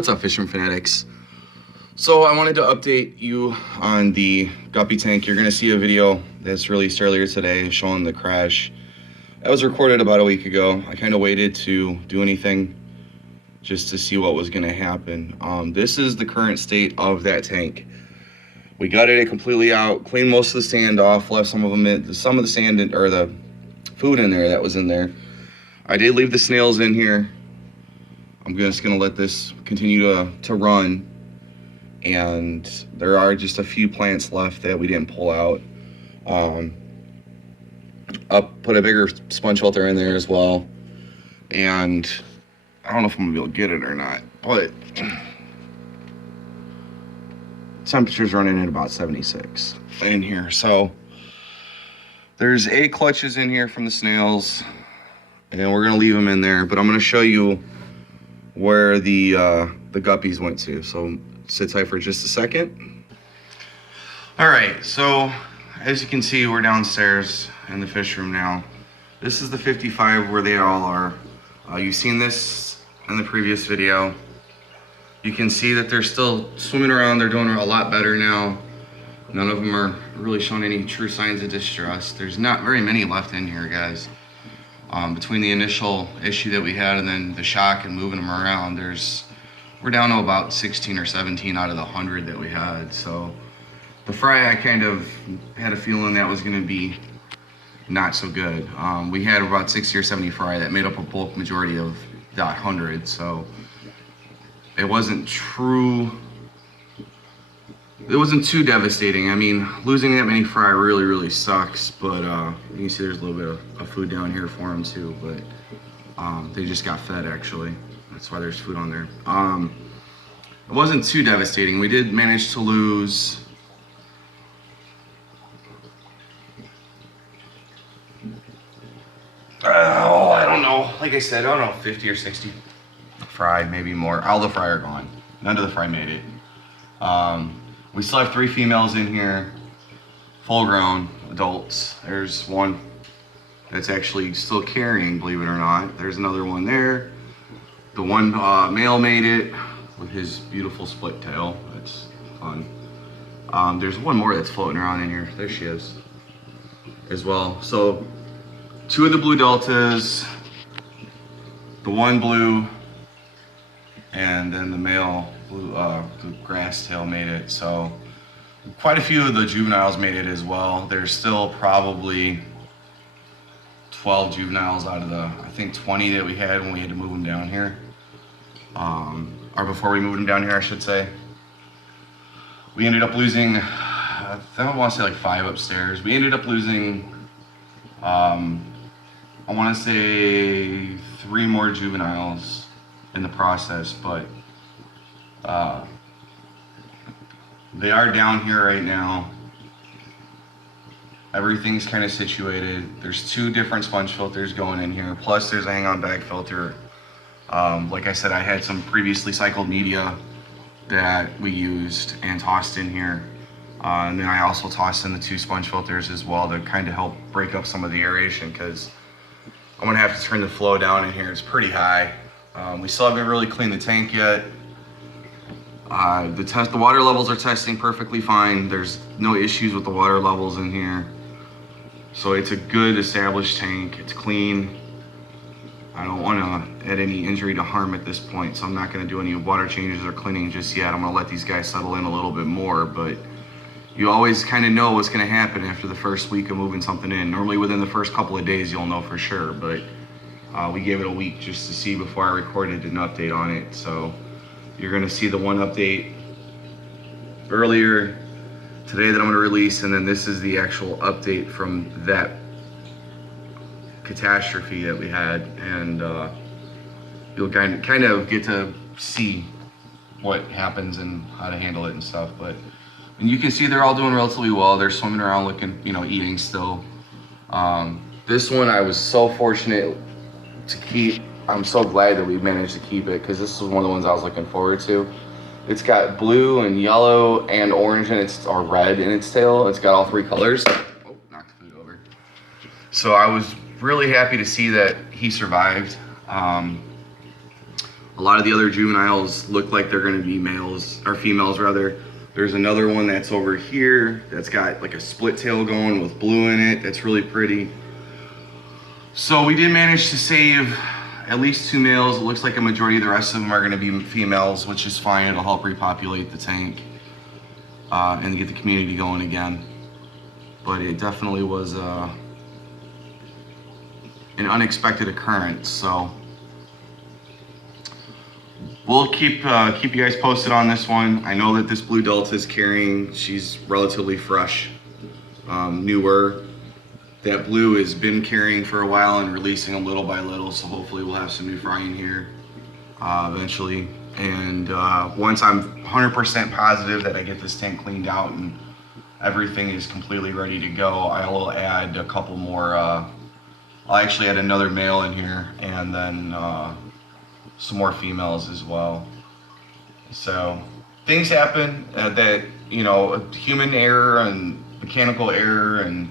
What's up, Fisherman Fanatics? So I wanted to update you on the guppy tank. You're gonna see a video that's released earlier today showing the crash. That was recorded about a week ago. I kind of waited to do anything just to see what was gonna happen. This is the current state of that tank. We gutted it completely out, cleaned most of the sand off, left some of the sand in, or the food in there that was in there. I did leave the snails in here. I'm just gonna let this continue to run, and there are just a few plants left that we didn't pull out. I'll put a bigger sponge filter in there as well, and I don't know if I'm gonna be able to get it or not, but temperature's running at about 76 in here. So there's 8 clutches in here from the snails, and we're gonna leave them in there, but I'm gonna show you where the guppies went to. So sit tight for just a second. All right, so as you can see, we're downstairs in the fish room now. This is the 55 where they all are. You've seen this in the previous video. You can see that they're still swimming around. They're doing a lot better now. None of them are really showing any true signs of distress. There's not very many left in here, guys. Between the initial issue that we had and then the shock and moving them around, we're down to about 16 or 17 out of the 100 that we had. So the fry, I kind of had a feeling that was gonna be not so good. We had about 60 or 70 fry that made up a bulk majority of that 100. So it wasn't too devastating. I mean, losing that many fry really sucks, but you can see there's a little bit of food down here for them too, but they just got fed actually. That's why there's food on there. It wasn't too devastating. We did manage to lose I don't know. Like I said, I don't know, 50 or 60 fry, maybe more. All the fry are gone. None of the fry made it. We still have 3 females in here, full grown adults. There's one that's actually still carrying, believe it or not. There's another one there. The one male made it with his beautiful split tail. That's fun. There's one more that's floating around in here. There she is as well. So 2 of the blue deltas, the one blue, and then the male blue, the grass tail made it. So quite a few of the juveniles made it as well. There's still probably 12 juveniles out of the, I think 20 that we had when we had to move them down here. Or before we moved them down here, I should say. We ended up losing, I don't want to say like 5 upstairs. We ended up losing, I want to say 3 more juveniles in the process, but they are down here right now. Everything's kind of situated. There's 2 different sponge filters going in here, plus there's a hang-on bag filter. Like I said, I had some previously cycled media that we used and tossed in here. And then I also tossed in the 2 sponge filters as well to kind of help break up some of the aeration, because I'm gonna have to turn the flow down in here. It's pretty high. We still haven't really cleaned the tank yet. The water levels are testing perfectly fine. There's no issues with the water levels in here. So it's a good established tank. It's clean. I don't want to add any injury to harm at this point, so I'm not going to do any water changes or cleaning just yet. I'm going to let these guys settle in a little bit more, but you always kind of know what's going to happen after the first week of moving something in. Normally within the first couple of days you'll know for sure, but we gave it a week just to see before I recorded an update on it. So you're going to see the one update earlier today that I'm going to release, and then this is the actual update from that catastrophe that we had, and you'll kind of get to see what happens and how to handle it and stuff. But and you can see they're all doing relatively well. They're swimming around looking, eating still. This one I was so fortunate to keep. I'm so glad that we managed to keep it, because this was one of the ones I was looking forward to. It's got blue and yellow and orange or red in its tail. It's got all 3 colors. Oh, knocked the food over. So I was really happy to see that he survived. A lot of the other juveniles look like they're gonna be males, or females rather. There's another one that's over here that's got like a split tail going with blue in it. That's really pretty. So we did manage to save at least 2 males. It looks like a majority of the rest of them are gonna be females, which is fine. It'll help repopulate the tank and get the community going again. But it definitely was an unexpected occurrence. So we'll keep you guys posted on this one. I know that this blue Delta is carrying, she's relatively fresh, newer. That blue has been carrying for a while and releasing them little by little, so hopefully we'll have some new fry in here eventually. And once I'm 100% positive that I get this tank cleaned out and everything is completely ready to go, I will add a couple more, I'll actually add another male in here and then some more females as well. So things happen that, you know, human error and mechanical error, and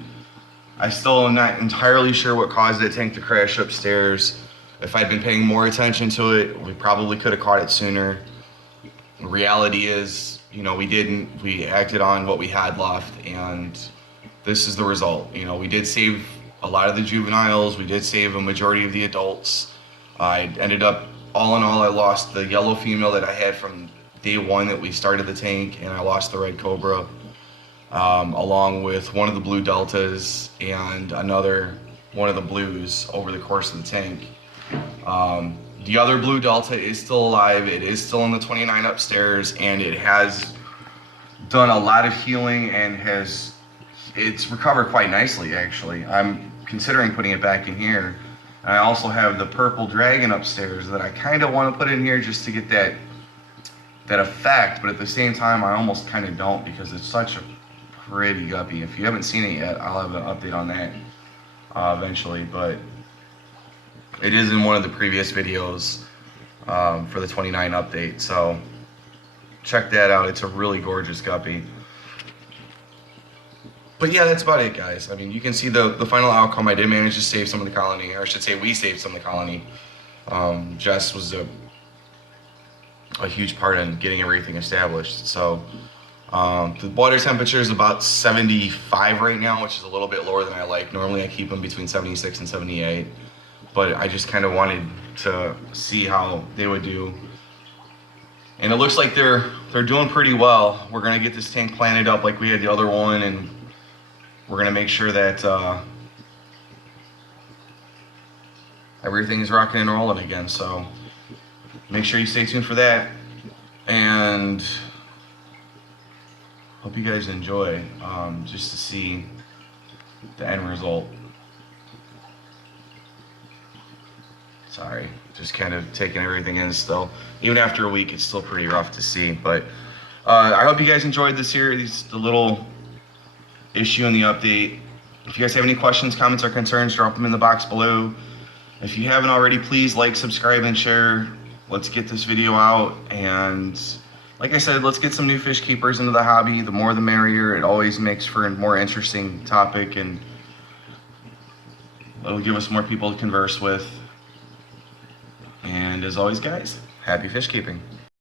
I still am not entirely sure what caused that tank to crash upstairs. If I'd been paying more attention to it, we probably could have caught it sooner. The reality is, you know, we didn't. We acted on what we had left, and this is the result. You know, we did save a lot of the juveniles. We did save a majority of the adults. I ended up, all in all, I lost the yellow female that I had from day one that we started the tank, and I lost the red cobra, along with one of the blue deltas and another one of the blues over the course of the tank. The other blue delta is still alive. It is still in the 29 upstairs, and it has done a lot of healing and it's recovered quite nicely, actually. I'm considering putting it back in here. And I also have the purple dragon upstairs that I kind of want to put in here just to get that effect, but at the same time I almost kind of don't, because it's such a pretty guppy. If you haven't seen it yet, I'll have an update on that eventually, but it is in one of the previous videos for the 29 update, so check that out. It's a really gorgeous guppy. But yeah, that's about it, guys. I mean, you can see the final outcome. I did manage to save some of the colony, or I should say we saved some of the colony. Jess was a huge part in getting everything established. So the water temperature is about 75 right now, which is a little bit lower than I like. Normally I keep them between 76 and 78, but I just kind of wanted to see how they would do. And it looks like they're doing pretty well. We're gonna get this tank planted up like we had the other one, and we're gonna make sure that everything's rocking and rolling again. So make sure you stay tuned for that, and hope you guys enjoy just to see the end result. Sorry, just kind of taking everything in still. Even after a week, it's still pretty rough to see. But I hope you guys enjoyed the series, the little issue in the update. If you guys have any questions, comments, or concerns, drop them in the box below. If you haven't already, please like, subscribe, and share. Let's get this video out, and like I said, let's get some new fish keepers into the hobby. The more the merrier. It always makes for a more interesting topic, and it'll give us more people to converse with. And as always, guys, happy fish keeping.